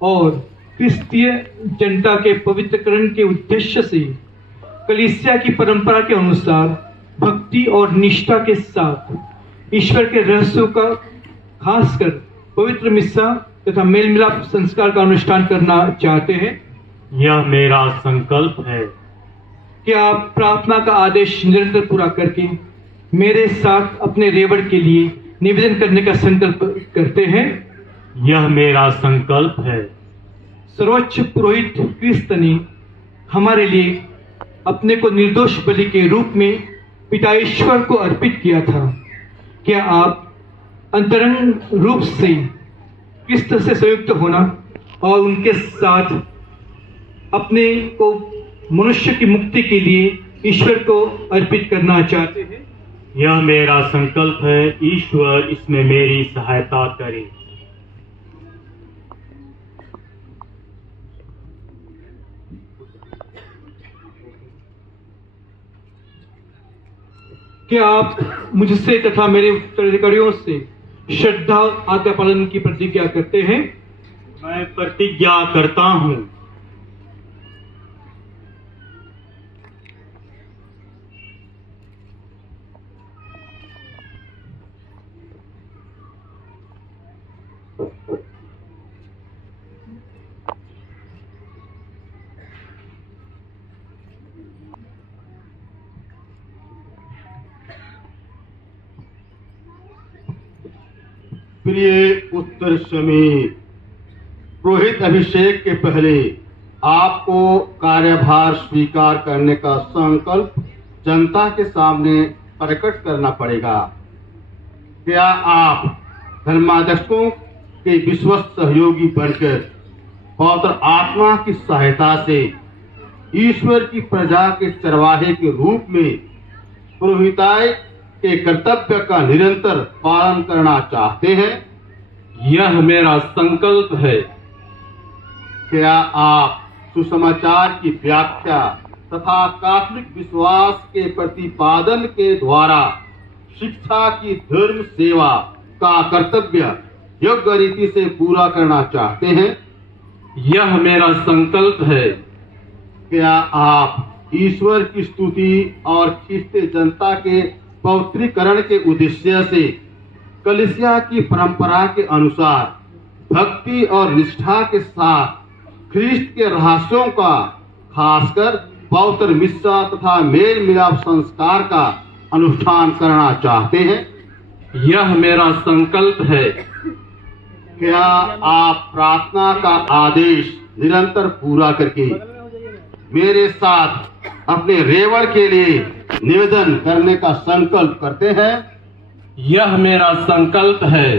और क्रिस्तीय जनता के पवित्रकरण के उद्देश्य से कलीसिया की परंपरा के अनुसार भक्ति और निष्ठा के साथ ईश्वर के रहस्यों का खासकर पवित्र मिस्सा तथा मेल मिलाप संस्कार का अनुष्ठान करना चाहते हैं। यह मेरा संकल्प है कि आप प्रार्थना का आदेश निरंतर पूरा करके मेरे साथ अपने रेवड़ के लिए निवेदन करने का संकल्प करते हैं। यह मेरा संकल्प है। सर्वोच्च पुरोहित क्रिस्त ने हमारे लिए अपने को निर्दोष बलि के रूप में पिता ईश्वर को अर्पित किया था। क्या आप अंतरंग रूप से क्रिस्त से संयुक्त होना और उनके साथ अपने को मनुष्य की मुक्ति के लिए ईश्वर को अर्पित करना चाहते हैं? यह मेरा संकल्प है। ईश्वर इसमें मेरी सहायता करे। क्या आप मुझसे तथा मेरे उत्तराधिकारियों से श्रद्धा आज्ञा पालन की प्रतिज्ञा करते हैं? मैं प्रतिज्ञा करता हूँ। प्रिय उत्तर समीर, पुरोहित अभिषेक के पहले आपको कार्यभार स्वीकार करने का संकल्प जनता के सामने प्रकट करना पड़ेगा। क्या आप धर्माध्यक्षों के विश्वस्त सहयोगी बनकर पवित्र आत्मा की सहायता से ईश्वर की प्रजा के चरवाहे के रूप में पुरोहिताई के कर्तव्य का निरंतर पालन करना चाहते हैं? यह मेरा संकल्प है। क्या आप सुसमाचार की व्याख्या तथा कैथोलिक विश्वास के प्रतिपादन के द्वारा शिक्षा की धर्म सेवा का कर्तव्य योग्य रीति से पूरा करना चाहते हैं? यह मेरा संकल्प है। क्या आप ईश्वर की स्तुति और खींचते जनता के पवित्रीकरण के उद्देश्य से कलीसिया की परंपरा के अनुसार भक्ति और निष्ठा के साथ ख्रीष्ट के रहस्यों का खासकर पवित्र मिस्सा तथा मेल मिलाप संस्कार का अनुष्ठान करना चाहते हैं? यह मेरा संकल्प है। क्या आप प्रार्थना का आदेश निरंतर पूरा करके मेरे साथ अपने रेवड़ के लिए निवेदन करने का संकल्प करते हैं? यह मेरा संकल्प है।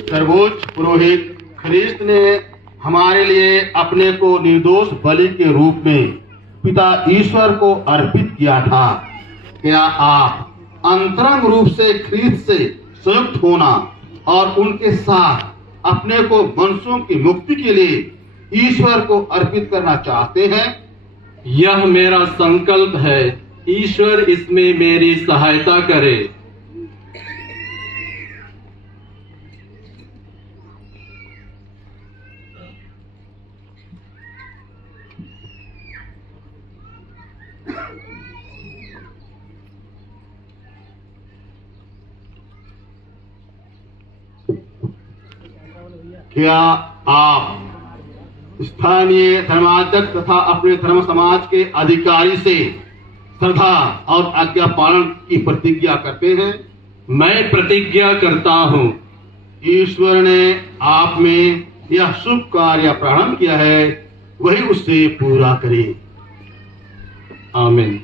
सर्वोच्च पुरोहित ख्रीस्त ने हमारे लिए अपने को निर्दोष बलि के रूप में पिता ईश्वर को अर्पित किया था। क्या आप अंतरंग रूप से ख्रीस्त से संयुक्त होना और उनके साथ अपने को मनुष्यों की मुक्ति के लिए ईश्वर को अर्पित करना चाहते हैं? यह मेरा संकल्प है। ईश्वर इसमें मेरी सहायता करे। क्या आप स्थानीय धर्माध्यक्ष तथा अपने धर्म समाज के अधिकारी से श्रद्धा और आज्ञा पालन की प्रतिज्ञा करते हैं? मैं प्रतिज्ञा करता हूँ। ईश्वर ने आप में यह शुभ कार्य प्रारंभ किया है, वही उससे पूरा करे। आमीन।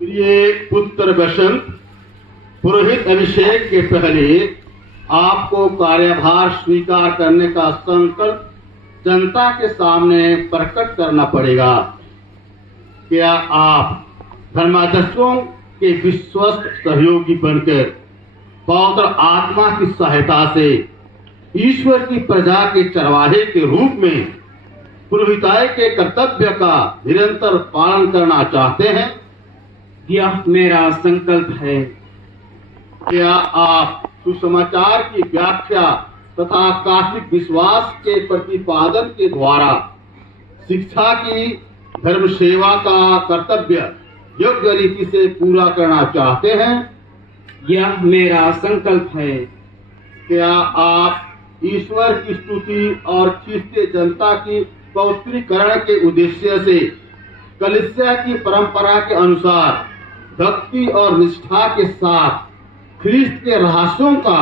प्रिय पुत्र बसंत, पुरोहित अभिषेक के पहले आपको कार्यभार स्वीकार करने का संकल्प जनता के सामने प्रकट करना पड़ेगा। क्या आप धर्माध्यक्षों के विश्वस्त सहयोगी बनकर पवित्र आत्मा की सहायता से ईश्वर की प्रजा के चरवाहे के रूप में पुरोहिताई के कर्तव्य का निरंतर पालन करना चाहते हैं? यह मेरा संकल्प है। क्या आप सुसमाचार की व्याख्या तथा कास्तिक विश्वास के प्रतिपादन के द्वारा शिक्षा की धर्म सेवा का कर्तव्य योग्य रीति से पूरा करना चाहते हैं? यह मेरा संकल्प है। क्या आप ईश्वर की स्तुति और ख्रिस्तीय जनता की पवित्रीकरण के उद्देश्य से कलीसिया की परंपरा के अनुसार भक्ति और निष्ठा के साथ ख्रिस्त के रहस्यों का,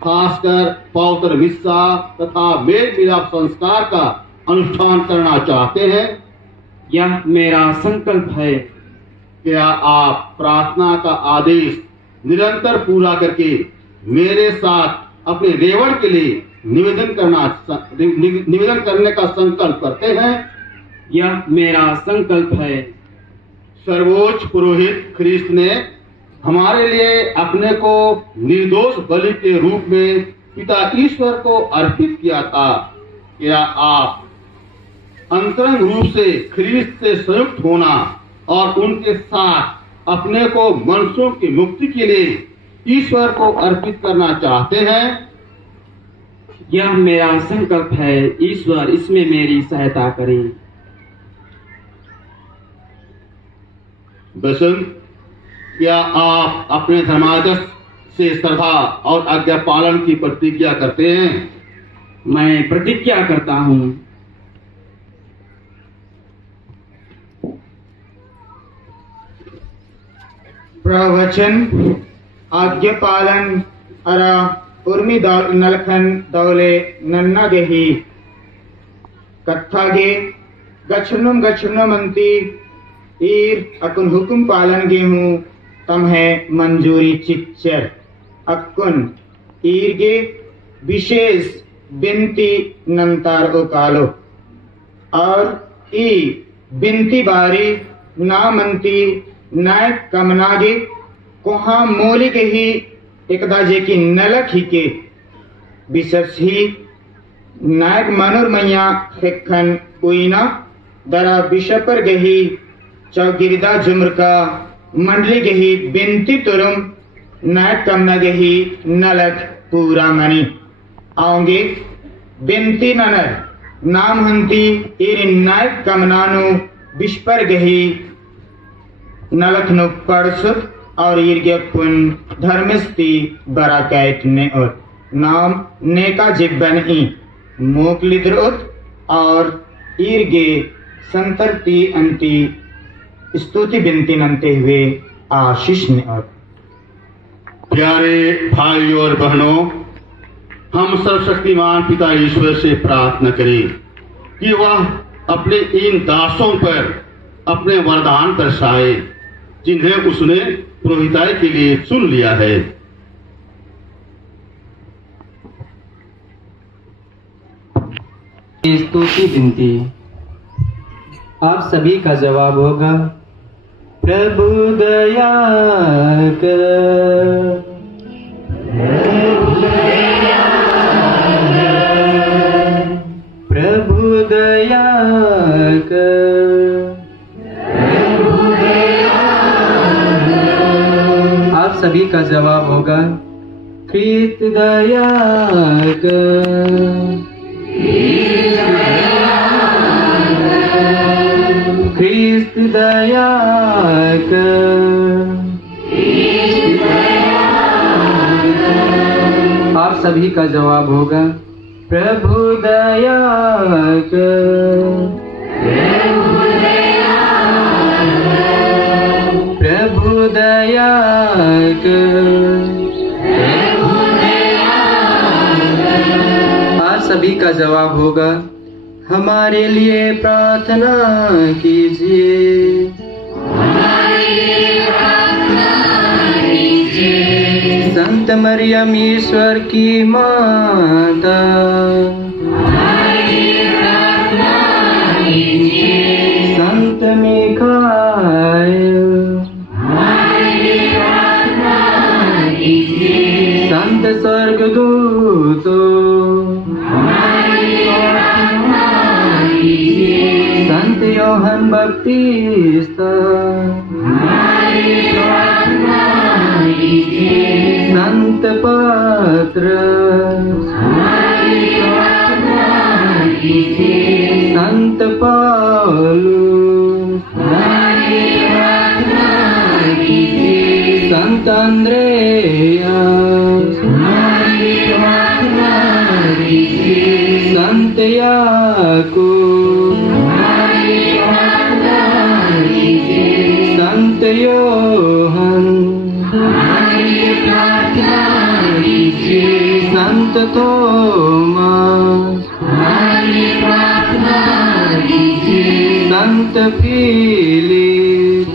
खासकर पवित्र मिस्सा तथा मेल मिलाप संस्कार का अनुष्ठान करना चाहते हैं? यह मेरा संकल्प है। क्या आप प्रार्थना का आदेश निरंतर पूरा करके मेरे साथ अपने रेवण के लिए निवेदन करने का संकल्प करते हैं? यह मेरा संकल्प है। सर्वोच्च पुरोहित ख्रिस्त ने हमारे लिए अपने को निर्दोष बलि के रूप में पिता ईश्वर को अर्पित किया था। क्या आप अंतरंग रूप से ख्रिस्त से संयुक्त होना और उनके साथ अपने को मनुष्यों की मुक्ति के लिए ईश्वर को अर्पित करना चाहते हैं? यह मेरा संकल्प है। ईश्वर इसमें मेरी सहायता करे। बसंत, क्या आप अपने धर्माध्यक्ष से श्रद्धा और आज्ञा पालन की प्रतिज्ञा करते हैं? मैं प्रतिज्ञा करता हूँ। प्रवचन आज्ञा पालन अरा उर्मी नलखन दौले नन्ना गेही कत्थागे गच्छनुमंती ईर अकुन हुकुम पालन गेहूं तम है मंजूरी चिच्चर अकुन ईर गे विशेष बिनती नंतार ओकालो और ई बिनती बारी नामंती नायक कमनागे कोहा मौलिक ही एकदाजे की नलक ही के विशेष ही नायक मनोरमैया हेखन उइना दरा बिशपर गही चौगिरदा जुम्र का मंडली गही बिनती तुरुम नायक कमना गही नलक पूरा मनी आओगे बिनती ननर नाम हंती इरिन नायक कमनानु बिशपर गही नलक नु पड़सुत और इर्गे पुन धर्मस्ती बरा कैट ने और नाम नेका जिब्बन ई मोकलिद्रुत और इर्गे संतरती अंती स्तुति बिनती नंते हुए आशीष ने और प्यारे भाइयों और बहनों, हम सर्वशक्तिमान पिता ईश्वर से प्रार्थना करें कि वह अपने इन दासों पर अपने वरदान दर्शाए जिन्हें उसने पुरोहिताई के लिए चुन लिया है। स्तुति विनती। आप सभी का जवाब होगा, प्रभु दया कर, प्रभु दया कर, आप सभी का जवाब होगा, ख्रिस्त दया कर, ख्रिस्त दया कर। आप सभी का जवाब होगा, प्रभु दया कर, प्रभु दया कर। आप सभी का जवाब होगा, हमारे लिए प्रार्थना कीजिए, संत मरियम ईश्वर की माता, संत मिखाएल, संत स्वर्गदूतों, संत योहन बपतिस्ता, संत पात्र संत पाउलुस संत अंद्रेयास संत याकूब संत योहन संत थोमास संत फिलिप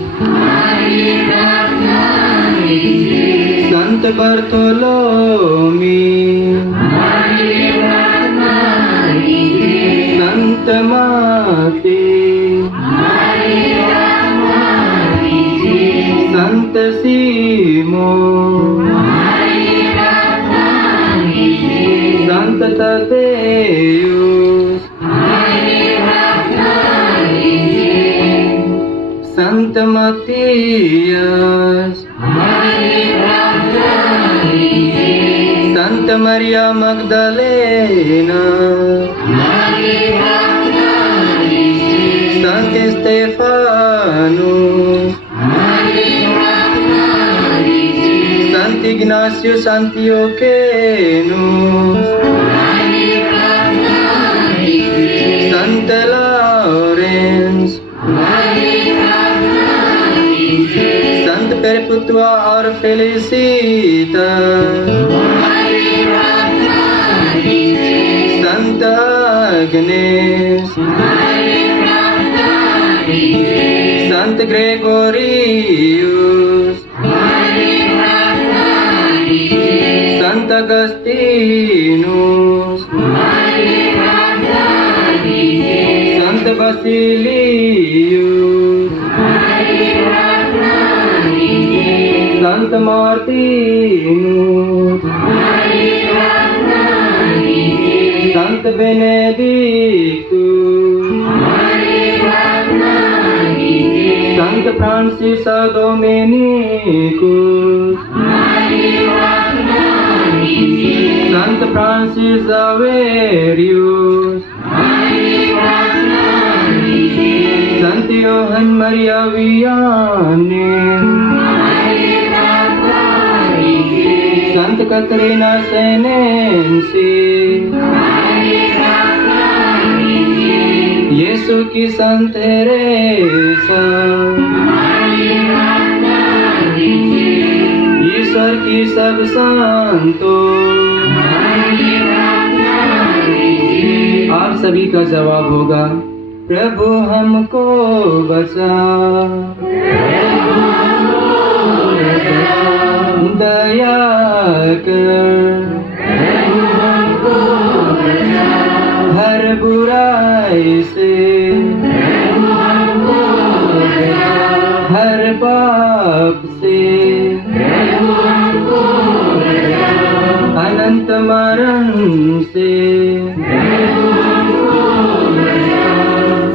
संत बर्थोलोमी संत माते संत सीमोन संत तदेयुस संत मत्तियास संत मरिया मगदलेना संत स्तेफानुस संत इग्नासियुस अंतियोकेनुस संत लॉरेंस संत पेरपुत्वा और फेलिसीता संत अग्नेस संत ग्रेगोरियुस संत अगस्तीनुस संत बसिलियुस संत मार्टिनुस संत बेनेडिक्टुस संत फ्रांसिस डोमिनिकुस संत फ्रांसिस अवेरियुस संत योहन मरिया वियानी संत कतरीना सेनेंसी यीशु की संत तेरेसा ईश्वर की सब संतों। आप सभी का जवाब होगा, प्रभु हमको बचा, दया कर, हर बुराई से, हर पाप से, अनंत मरण से,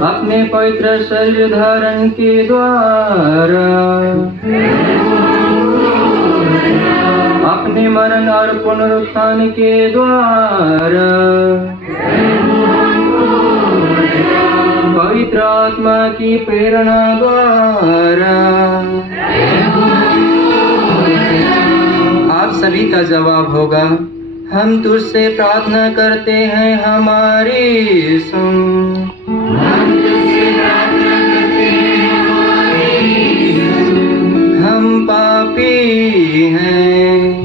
अपने पवित्र शरीर धारण के द्वारा, अपने मरण और पुनरुत्थान के द्वारा, पवित्र आत्मा की प्रेरणा द्वारा। आप सभी का जवाब होगा, हम तुझसे प्रार्थना करते हैं हमारी सुन। हम पापी हैं,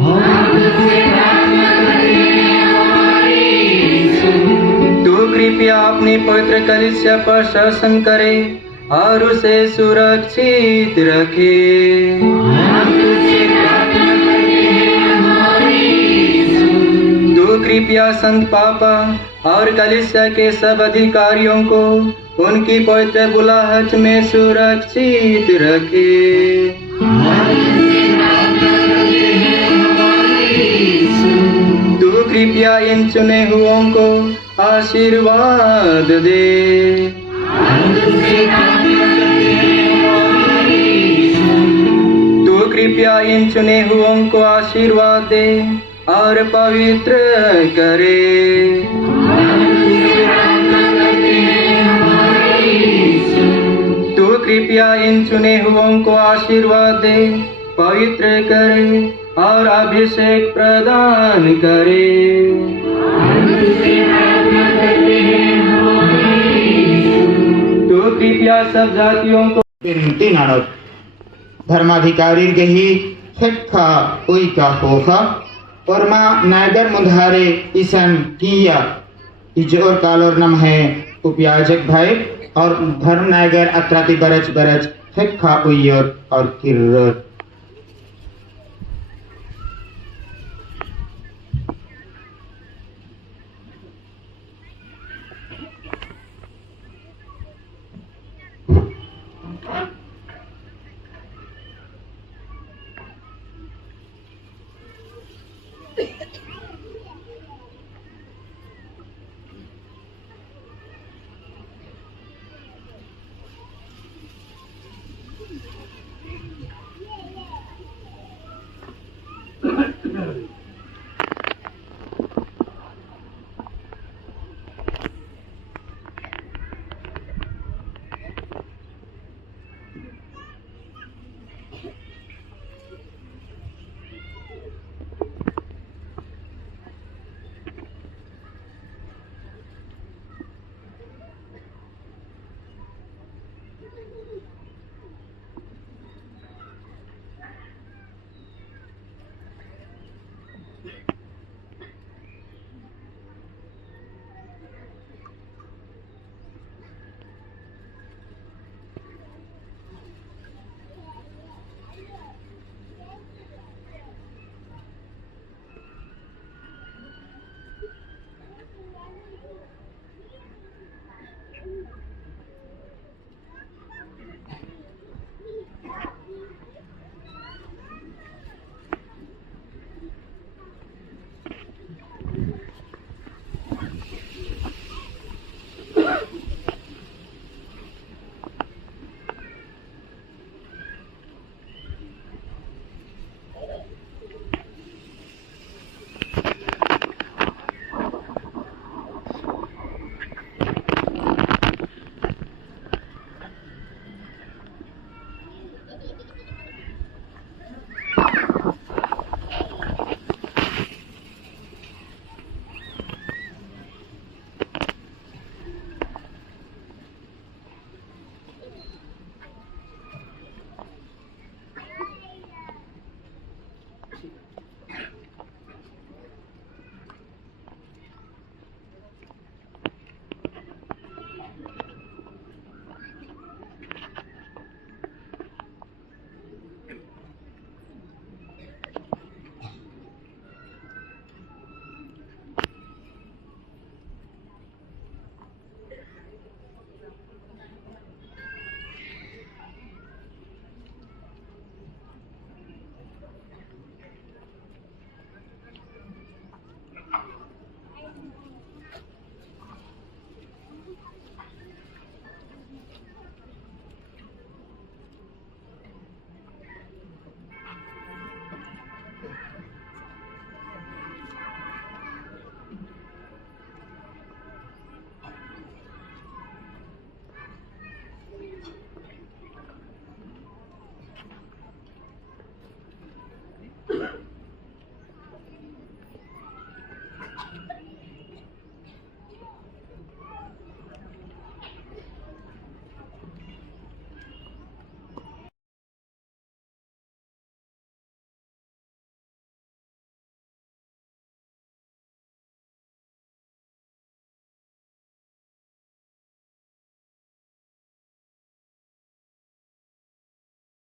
तू कृपया अपनी पवित्र कलीसिया पर शासन करे और उसे सुरक्षित रखे। तू कृपया संत पापा और कलीसिया के सब अधिकारियों को उनकी पवित्र बुलाहट में सुरक्षित रखे। तू कृपया इन चुने हुओं को आशीर्वाद दे। तू कृपया इन चुने हुओं को आशीर्वाद दे और पवित्र करे। तू कृपया इन चुने हुओं को आशीर्वाद दे, पवित्र करे और अभिषेक प्रदान करे। तू कृपया सब जातियों को बिनती नानक धर्माधिकारी गही फेक्खा उइका होखा परमा नागर मुधारे ईसन किया इजोर कालोर नम है उपयाजक भाई और धर्म नागर अत्राति बरच बरच फेक्खा उइयोर और किर्रोर।